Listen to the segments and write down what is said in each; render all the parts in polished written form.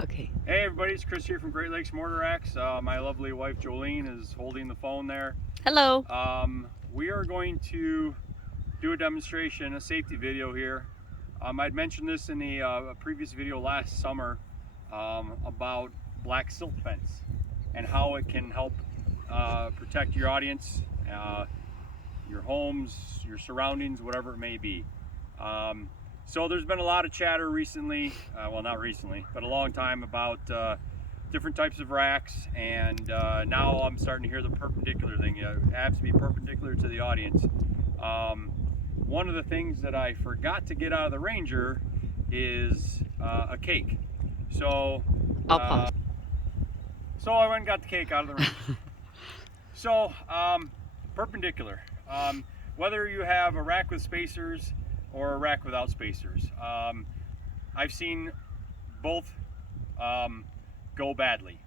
Okay. Hey everybody, it's Chris here from Great Lakes Mortar Axe. My lovely wife Jolene is holding the phone there. Hello. We are going to do a demonstration, a safety video here. I'd mentioned this in a previous video last summer about black silt fence and how it can help protect your audience, your homes, your surroundings, whatever it may be. So there's been a lot of chatter recently, well not recently, but a long time about different types of racks, and now I'm starting to hear the perpendicular thing. It has to be perpendicular to the audience. One of the things that I forgot to get out of the Ranger is a cake. So I'll pause. So I went and got the cake out of the Ranger. So perpendicular. Whether you have a rack with spacers or a rack without spacers, I've seen both go badly.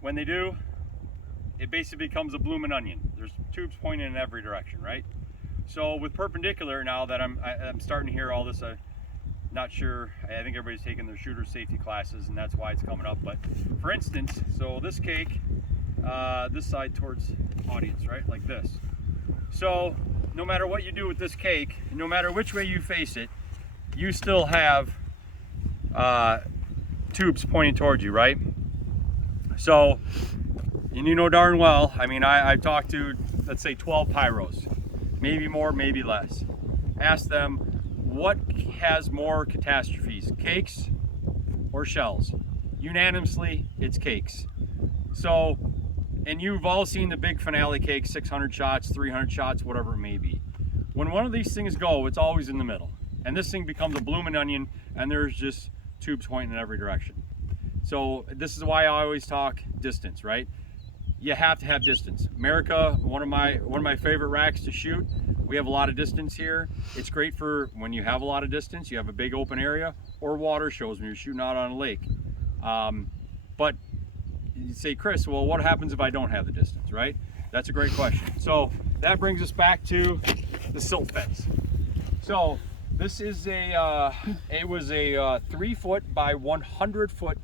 When they do, it basically becomes a bloomin' onion. There's tubes pointing in every direction, right? So with perpendicular, now that I'm starting to hear all this, not sure, I think everybody's taking their shooter safety classes and that's why it's coming up. But for instance, so this cake, this side towards audience, right? Like this. So no matter what you do with this cake, no matter which way you face it, you still have tubes pointing towards you, right? So, and you know darn well, I mean, I've talked to, let's say 12 pyros, maybe more, maybe less. Ask them, what has more catastrophes, cakes or shells? Unanimously, it's cakes. So, and you've all seen the big finale cake, 600 shots, 300 shots, whatever it may be. When one of these things go, it's always in the middle. And this thing becomes a bloomin' onion, and there's just tubes pointing in every direction. So this is why I always talk distance, right? You have to have distance. America, one of my favorite racks to shoot. We have a lot of distance here. It's great for when you have a lot of distance, you have a big open area, or water shows when you're shooting out on a lake. But you say, Chris, well, what happens if I don't have the distance, right? That's a great question. So that brings us back to the silt fence. So this is it was a 3-foot by 100-foot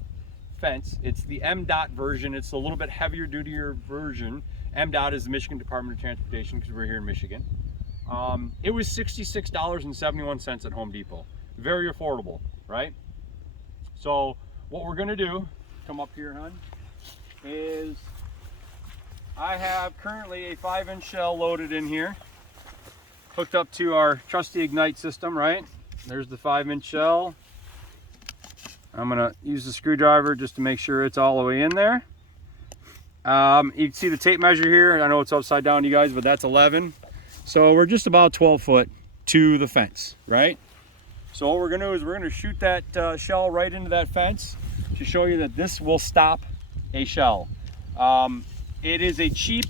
fence. It's the MDOT version. It's a little bit heavier duty version. MDOT is the Michigan Department of Transportation, because we're here in Michigan. It was $66.71 at Home Depot. Very affordable, right? So what we're gonna do, come up here, hon, is I have currently a 5-inch shell loaded in here, hooked up to our trusty Ignite system, right? There's the 5-inch shell. I'm gonna use the screwdriver just to make sure it's all the way in there. You can see the tape measure here. I know it's upside down, you guys, but that's 11. So we're just about 12 foot to the fence, right? So what we're gonna do is we're gonna shoot that shell right into that fence to show you that this will stop a shell. It is a cheap,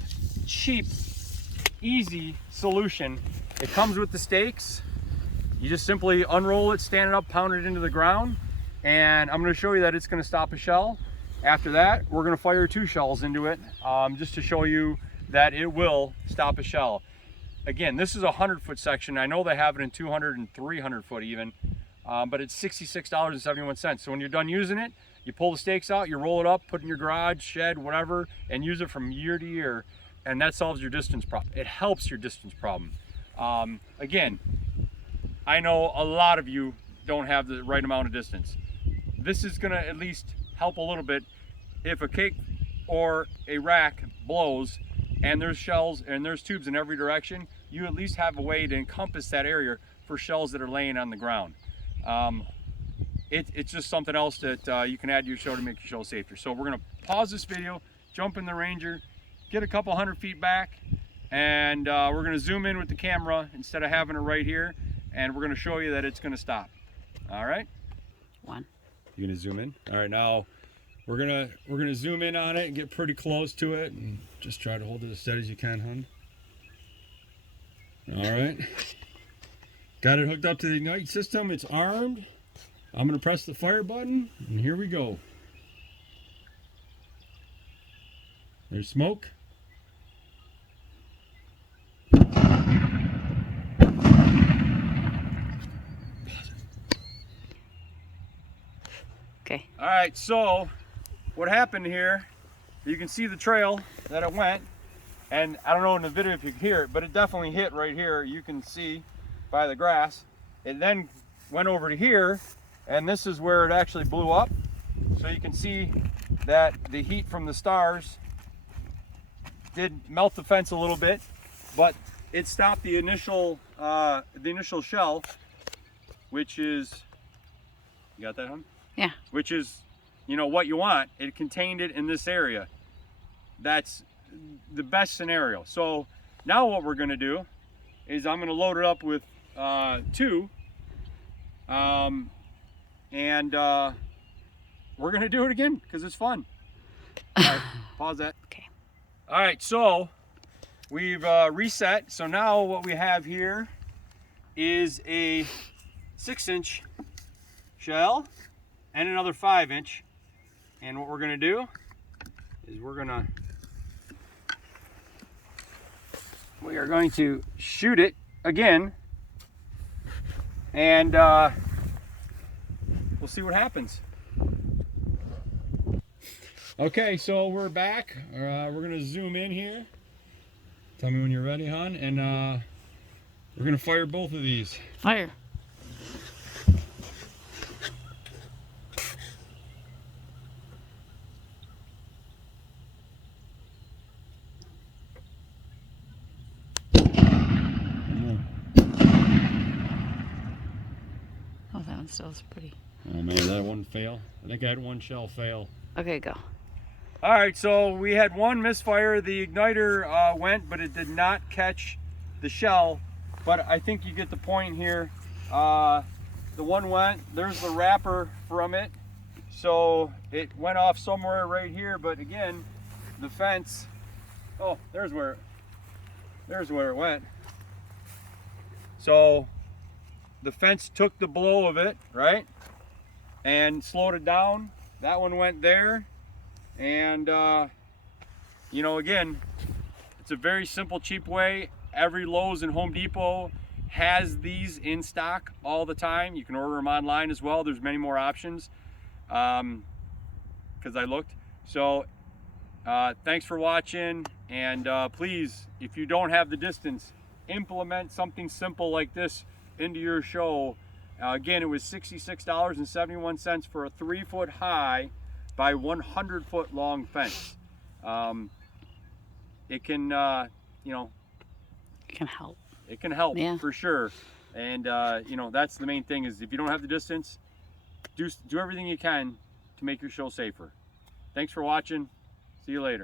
easy solution. It comes with the stakes. You just simply unroll it, stand it up, pound it into the ground, and I'm going to show you that it's going to stop a shell. After that, we're going to fire 2 shells into it, just to show you that it will stop a shell. Again, this is a 100-foot section. I know they have it in 200 and 300 foot even, but it's $66.71. So when you're done using it, you pull the stakes out, you roll it up, put it in your garage, shed, whatever, and use it from year to year, and that solves your distance problem. It helps your distance problem. Again, I know a lot of you don't have the right amount of distance. This is gonna at least help a little bit. If a cake or a rack blows and there's shells and there's tubes in every direction, you at least have a way to encompass that area for shells that are laying on the ground. It's just something else that you can add to your show to make your show safer. So we're gonna pause this video, jump in the Ranger, get a couple 100 feet back, and we're gonna zoom in with the camera instead of having it right here, and we're gonna show you that it's gonna stop. All right? 1. You gonna zoom in? All right, now we're gonna zoom in on it and get pretty close to it, and just try to hold it as steady as you can, hon. All right. Got it hooked up to the Ignite system. It's armed. I'm gonna press the fire button, and here we go. There's smoke. Okay. All right, so what happened here, you can see the trail that it went, and I don't know in the video if you can hear it, but it definitely hit right here. You can see by the grass. It then went over to here, and this is where it actually blew up. So you can see that the heat from the stars did melt the fence a little bit, but it stopped the initial shell, which is, you got that, hon? Yeah. Which is, you know, what you want. It contained it in this area. That's the best scenario. So now what we're gonna do is I'm gonna load it up with 2, and we're gonna do it again because it's fun. All right, pause that. Okay. All right, so we've reset. So now what we have here is a 6-inch shell and another 5-inch. And what we're gonna do is we are going to shoot it again, and we'll see what happens. Okay, so we're back. We're gonna zoom in here. Tell me when you're ready, hon, and we're gonna fire both of these. Fire. Oh, that one still is pretty. Oh man, that one fail. I think I had one shell fail. Okay, go. All right, so we had one misfire. The igniter went, but it did not catch the shell. But I think you get the point here. The one went, there's the wrapper from it. So it went off somewhere right here, but again, the fence, oh, there's where it went. So the fence took the blow of it, right? And slowed it down. That one went there. And, you know, again, it's a very simple, cheap way. Every Lowe's and Home Depot has these in stock all the time. You can order them online as well. There's many more options because I looked. So thanks for watching. And please, if you don't have the distance, implement something simple like this into your show. Again, it was $66.71 for a 3-foot high by 100-foot long fence. It can, you know, It can help. it can help, Yeah. for sure. And you know, that's the main thing, is if you don't have the distance, do everything you can to make your show safer. Thanks for watching. See you later.